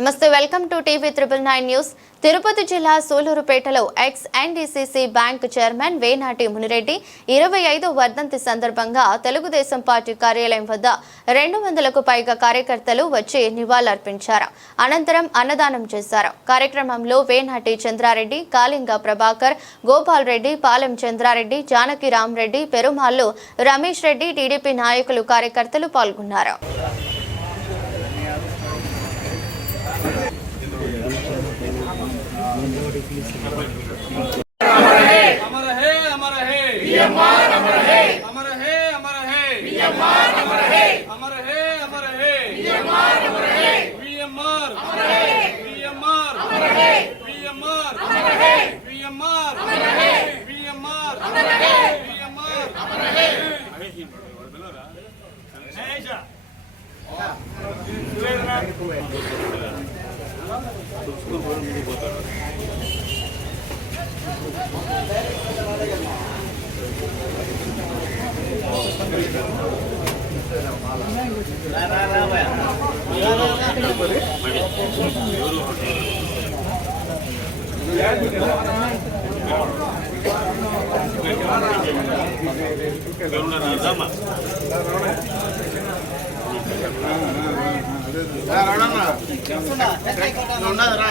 నమస్తే welcome to TV triple nine news. Tirupati జిల్లా సూలూరుపేటలో ex NDCC bank chairman Venati Munireddy ఇరవై ఐదో వర్ధంతి సందర్భంగా తెలుగుదేశం పార్టీ కార్యాలయం వద్ద రెండు వందలకు పైగా కార్యకర్తలు వచ్చి నివాళులర్పించారు. అనంతరం అన్నదానం చేశారు. కార్యక్రమంలో వేనాటి చంద్రారెడ్డి కాళింగ ప్రభాకర్ గోపాల్ రెడ్డి పాలెం చంద్రారెడ్డి జానకి రెడ్డి పెరుమాళ్ళు రమేష్ రెడ్డి టీడీపీ నాయకులు కార్యకర్తలు పాల్గొన్నారు. We are here. We are here. We are here. We are here. We are here. We are here. We are here. We are here. We are here. We are here. We are here. We are here. We are here. We are here. We are here. We are here. We are here. We are here. We are here. We are VMR! రా రా రా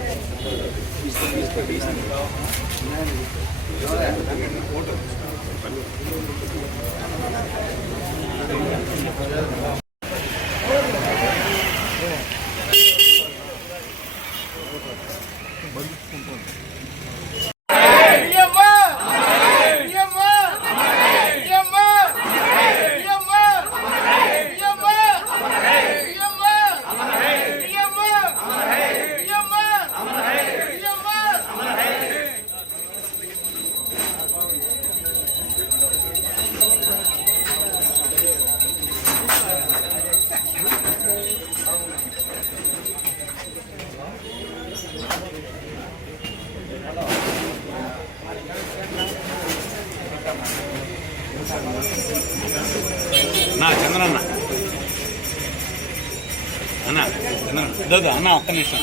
ஓட்டு చంద్రన్న అన్న చంద్రన్న దొద్దు అన్న ఒక్క నిమిషం.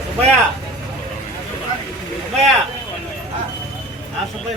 సుబ్బయ్య. సుబ్బయ్య. ఆ సుబ్బయ్య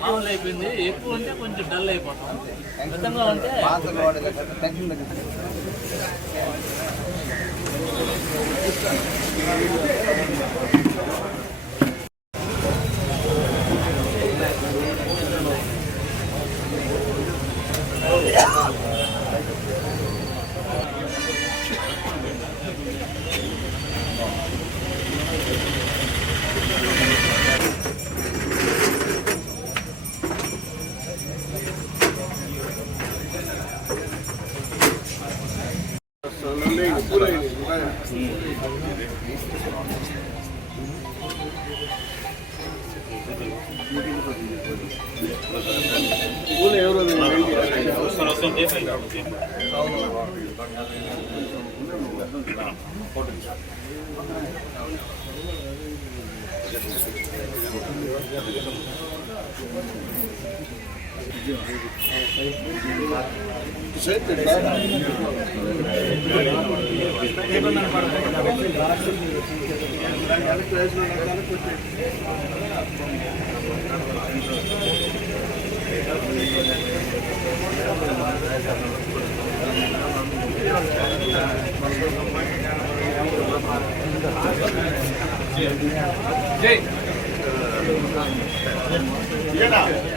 మామూలు అయిపోయింది ఎక్కువ అంటే కొంచెం డల్ అయిపోతాం. గతంలో అంటే తగ్గింది ఎవరో మితంగా ఉంటే